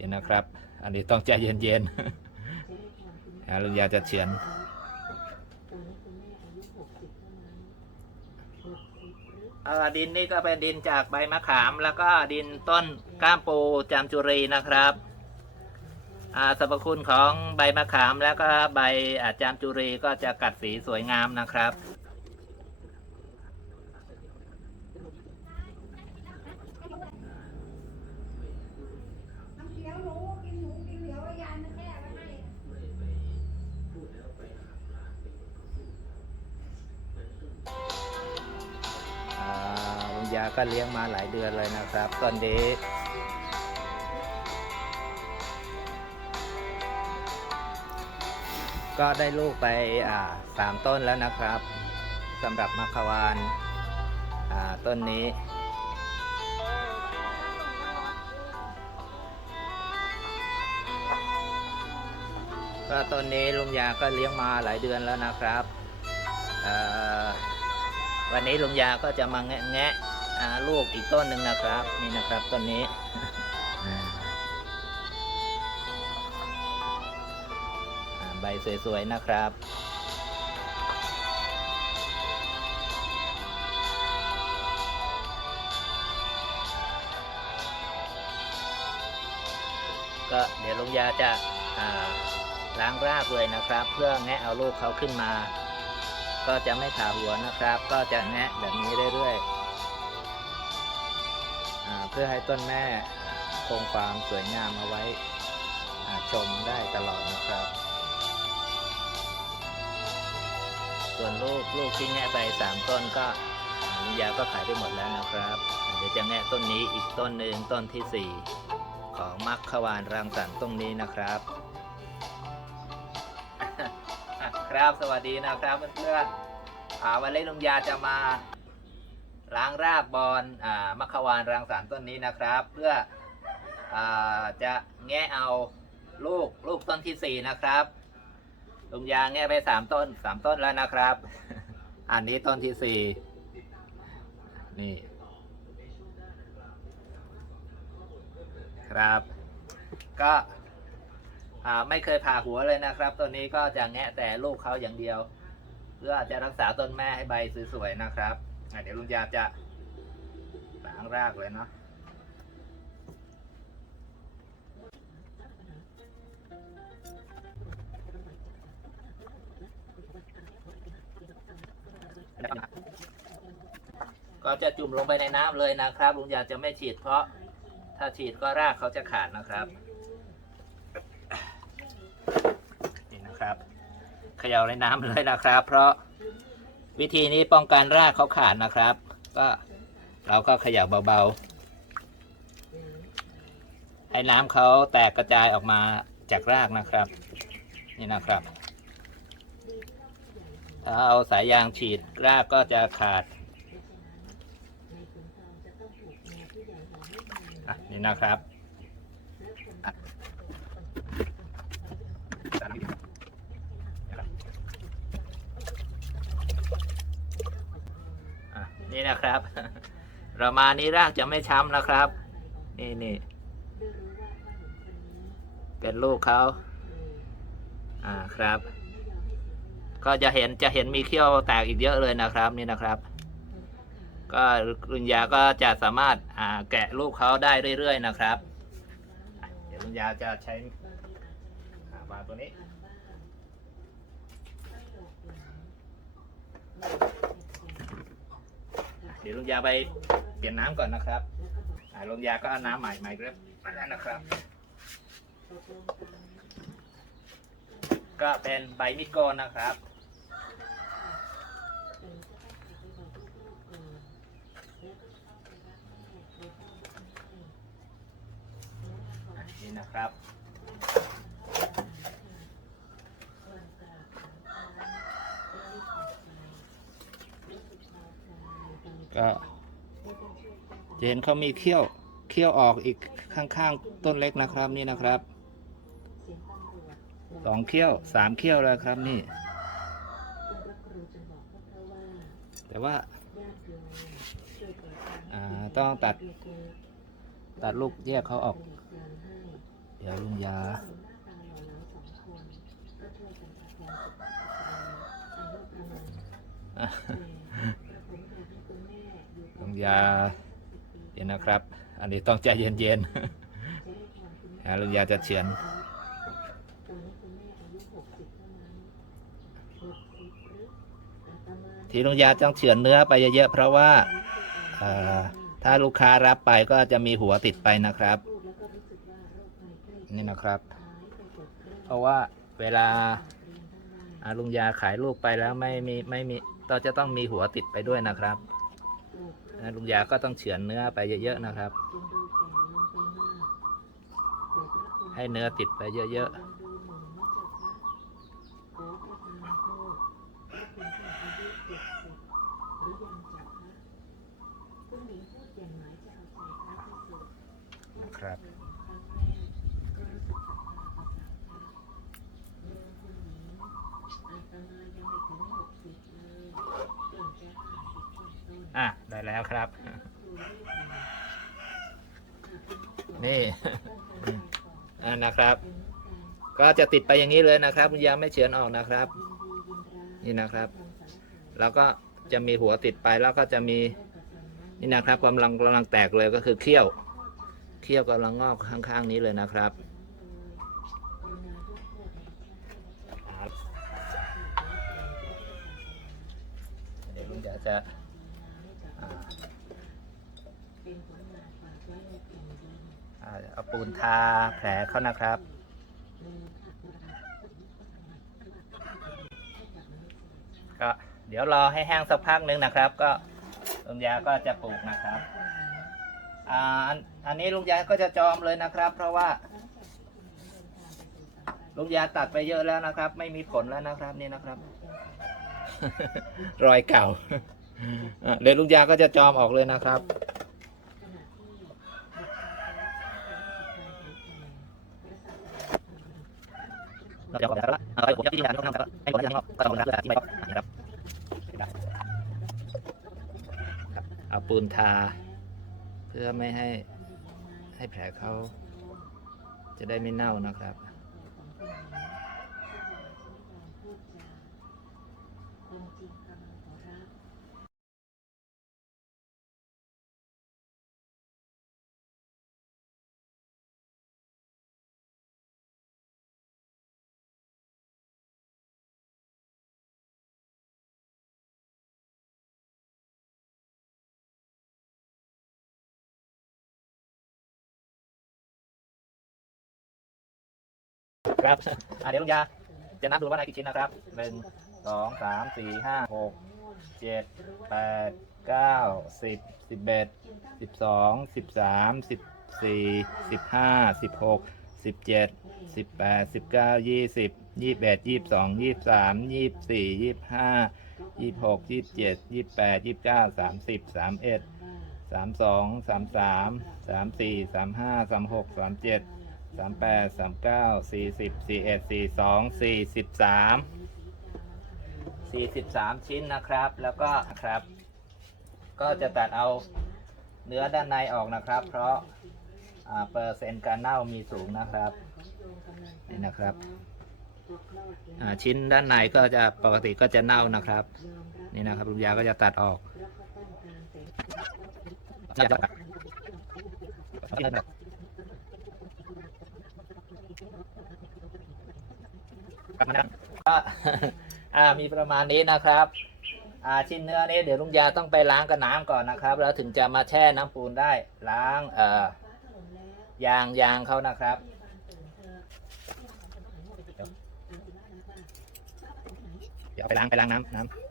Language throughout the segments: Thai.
นี่นะครับ อันนี้ต้องใจเย็นๆอ่าลุงยาจะเฉือนดินนี่ก็เป็นดินจากใบมะขาม แล้วก็ดินต้นก้ามปูจามจุรีนะครับสรรพคุณของใบมะขามแล้วก็ใบอาจามจุรีก็จะกัดสีสวยงามนะครับ ก็เลี้ยงมาหลายเดือนเลยนะครับ ตอนนี้ก็ได้ลูกไปสามต้นแล้วนะครับสำหรับมะขวานต้นนี้ ก็ต้นนี้ลุงยาก็เลี้ยงมาหลายเดือนแล้วนะครับ วันนี้ลุงยาก็จะมาแงะ แงะอ่าลูกอีกต้นหนึ่งนะครับ นี่นะครับต้นนี้ ใบสวยๆนะครับก็เดี๋ยวลุงยาจะาล้างรากเลยนะครับ เพื่อแงะเอาลูกเขาขึ้นมา ก็จะไม่ผ่าหัวนะครับ ก็จะแนะแบบนี้เรื่อยๆ เพื่อให้ต้นแม่คงความสวยงามเอาไว้ชมได้ตลอดนะครับ ส่วนลูกลูกที่แงะไปสามต้นก็อ่าลุงยาก็ขายไปหมดแล้วนะครับ เดี๋ยวจะแงะต้นนี้อีกต้นหนึ่งต้นที่สี่ของมัคควานรังสรรค์ต้นนี้นะครับครับสวัสดีนะครับเพื่อนๆวันนี้ลุงยาจะมา ล้างรากบอลมัคควานรังสรรต้นนี้นะครับ เพื่ออจะแงะเอาลูกลูกต้นที่สี่นะครับลุงยางแงะไปสามต้นสามต้นแล้วนะครับ อันนี้ต้นที่สี่นี่ ครับ ก็ไม่เคยผ่าหัวเลยนะครับตัวนี้ก็จะแงะแต่ลูกเขาอย่างเดียว เพื่อจะรักษาต้นแม่ให้ใบสวยๆนะครับ เดี๋ยวลุงยาจะล้างรากเลยเนาะก็จะจุ่มลงไปในน้ำเลยนะครับ ลุงยาจะไม่ฉีดเพราะถ้าฉีดก็รากเขาจะขาดนะครับ นี่นะครับเขย่าในน้ำเลยนะครับ เพราะ วิธีนี้ป้องกันรากเขาขาดนะครับ ก็เราก็ขย่าเบาๆ ให้น้ำเขาแตกกระจายออกมาจากรากนะครับ นี่นะครับ ถ้าเอาสายยางฉีดรากก็จะขาดนี่นะครับ อะ นะครับเรามานี้รากจะไม่ช้ำนะครับ นี่นี่เป็นลูกเขาอ่าครับ ก็จะเห็นจะเห็นมีเขี้ยวแตกอีกเยอะเลยนะครับ นี่นะครับ ก็ลุงยาก็จะสามารถอ่าแกะลูกเขาได้เรื่อยๆนะครับ เดี๋ยวลุงยาจะใช้อ่าตัวนี้ เดี๋ยวลุงยาไปเปลี่ยนน้ำก่อนนะครับลุงยาก็เอาน้ำใหม่ใหม่เรียบมาแล้วนะครับ ก็เป็นใบมิโกนนะครับนี่นะครับ ก็จะเห็นเขามีเขี้ยวเขี้ยวออกอีกข้างๆต้นเล็กนะครับนี่นะครับสองเขี้ยวสามเขี้ยวแล้วครับนี่ แต่ว่าต้องตัด ตัดลูกแยกเขาออกลุงยาลุง ยาเดี๋ยวนะครับ อันนี้ต้องใจเย็นๆอ่าลุงยาจะเฉียนที่ลุงยาต้องเฉือนเนื้อไปเยอะๆเพราะว่าถ้าลูกค้ารับไปก็จะมีหัวติดไปนะครับ นี่นะครับ เพราะว่าเวลาาลุงยาขายลูกไปแล้วไม่มีไม่มีเราจะต้องมีหัวติดไปด้วยนะครับ ลุงยาก็ต้องเฉือนเนื้อไปเยอะๆนะครับ ให้เนื้อติดไปเยอะๆครับอ่ะได้แล้วครับ นี่ อ่านะครับ ก็จะติดไปอย่างนี้เลยนะครับคุณยาไม่เฉือนออกนะครับ นี่นะครับ แล้วก็จะมีหัวติดไปแล้วก็จะมี นี่นะครับกำลังกำลังแตกเลยก็คือเขี้ยว เขี้ยวกำลังงอกข้างๆนี้เลยนะครับเดี๋ยวจะ เอาปูนทาแผลเขานะครับ ก็เดี๋ยวรอให้แห้งสักพักหนึ่งนะครับ ก็ลุงยาก็จะปลูกนะครับอ่าอันนี้ลุงยาก็จะจอมเลยนะครับ เพราะว่า ลุงยาตัดไปเยอะแล้วนะครับ ไม่มีผลแล้วนะครับนี่นะครับ รอยเก่าเดี๋ยวลุงยาก็จะจอมออกเลยนะครับ เราจะออกแบบแล้วเอาไปผมจะที่งางต้องทำให้ผมที่ทำก็ต้องรับที่ไปก็นะครับเอาปูนทา เพื่อไม่ให้ให้แผลเขาจะได้ไม่เน่านะครับ ครับอะเดี๋ยวลุงยาจะนับดูว่าได้กี่ชิ้นนะครับหนึ่งสองสามสี่ห้าหกเจ็ดแปดเก้าสิบสิบเอ็ดสิบสองสิบสามสิบสี่สิบห้าสิบหกสิบเจ็ดสิบแปดสิบเก้ายี่สิบยี่สิบเอ็ดยี่สิบสองยี่สิบสามยี่สิบสี่ยี่สิบห้ายี่สิบหกยี่สิบเจ็ดยี่สิบแปดยี่สิบเก้าสามสิบสามเอ็ดสามสองสามสามสามสี่สามห้าสามหกสามเจ็ด สามแปดสามเก้าสี่สิบสี่เอ็ดสี่สองสี่สิบสามสี่สิบสามชิ้นนะครับ แล้วก็ครับ ก็จะตัดเอาเนื้อด้านในออกนะครับ เพราะเปอร์เซ็นต์การเน่ามีสูงนะครับนี่นะครับชิ้นด้านในก็จะปกติก็จะเน่านะครับ นี่นะครับลุงยาก็จะตัดออก ครับมาแล้วก็อ่ามีประมาณนี้นะครับ อ่าชิ้นเนื้อนี้เดี๋ยวลุงยาต้องไปล้างกับน้ำก่อนนะครับ แล้วถึงจะมาแช่น้ำปูนได้ล้างเอ่อยางยางเขานะครับ เดี๋ยวเอาไปล้างไปล้างน้ำน้ำ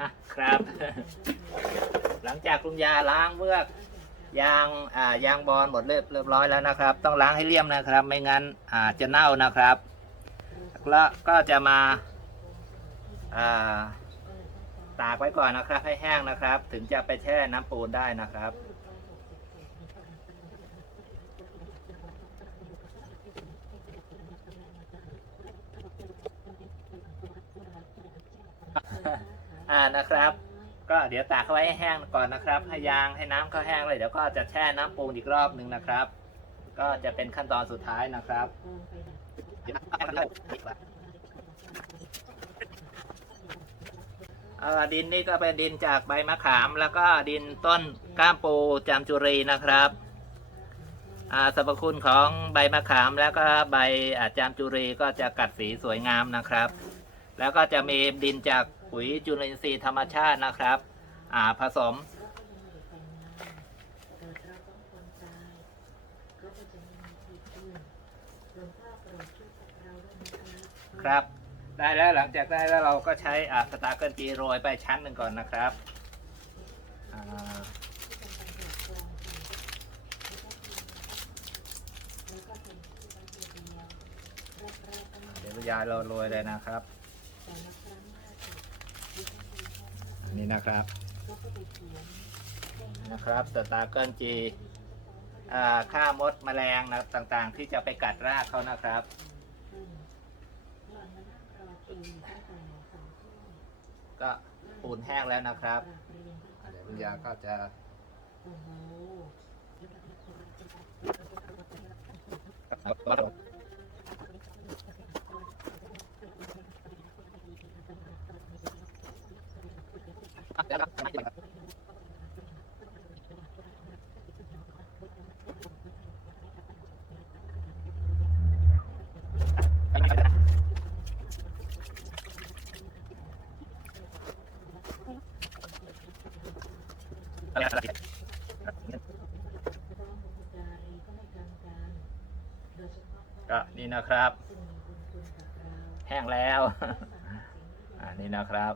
อะครับ หลังจากลุงยาล้างเมือกยางอ่ายางบอลหมดเรียบเรียบร้อยแล้วนะครับ ต้องล้างให้เลี่ยมนะครับ ไม่งั้นอ่าจจะเน่านะครับ แล้วก็จะมาอ่าตากไว้ก่อนนะครับ ให้แห้งนะครับ ถึงจะไปแช่น้ำปูนได้นะครับ อ่านะครับ ก็เดี๋ยวตากเขาไว้ให้แห้งก่อนนะครับ ให้ยางให้น้ำเขาแห้งเลยเดี๋ยวก็จะแช่น้ำปูนอีกรอบหนึ่งนะครับ ก็จะเป็นขั้นตอนสุดท้ายนะครับดินนี่ก็เป็นดินจากใบมะขาม แล้วก็ดินต้นก้ามปูจามจุรีนะครับสรรพคุณของใบมะขามแล้วก็ใบจามจุรีก็จะกัดสีสวยงามนะครับ แล้วก็จะมีดินจาก ปุ๋ยจุลินทรีย์ธรรมชาตินะครับ อ่าผสม ครับ ได้แล้วหลังจากได้แล้วเราก็ใช้อ่าสตาร์เกิลจีโรยไปชั้นหนึ่งก่อนนะครับอ่าเดี๋ยวยายเราโรยเลยนะครับ อั นนี้นะครับนะครับสตาร์เกิลจีอ่าฆ่ามดแมลงนะต่างๆ ที่จะไปกัดรากเขานะครับก็ปูนแห้งแล้วนะครับอ่าเดี๋ยวคุณยาก็จะ ก็นี่นะครับ แห้งแล้วอ่านี่นะครับ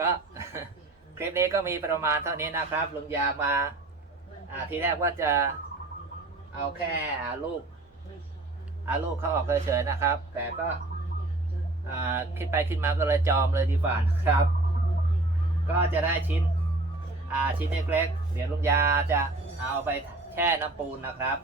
ก็ คลิปนี้ก็ มีประมาณเท่านี้นะครับ ลุงยามาทีแรกว่าจะเอาแค่ลูกอาลูกเขาออกเฉยๆนะครับ แต่ก็คิดไปคิดมาก็เลยจอมเลยดีกว่านะครับ ก็จะได้ชิ้นชิ้นเล็กๆเดี๋ยวลุงยาจะเอาไปแช่น้ำปูนนะครับ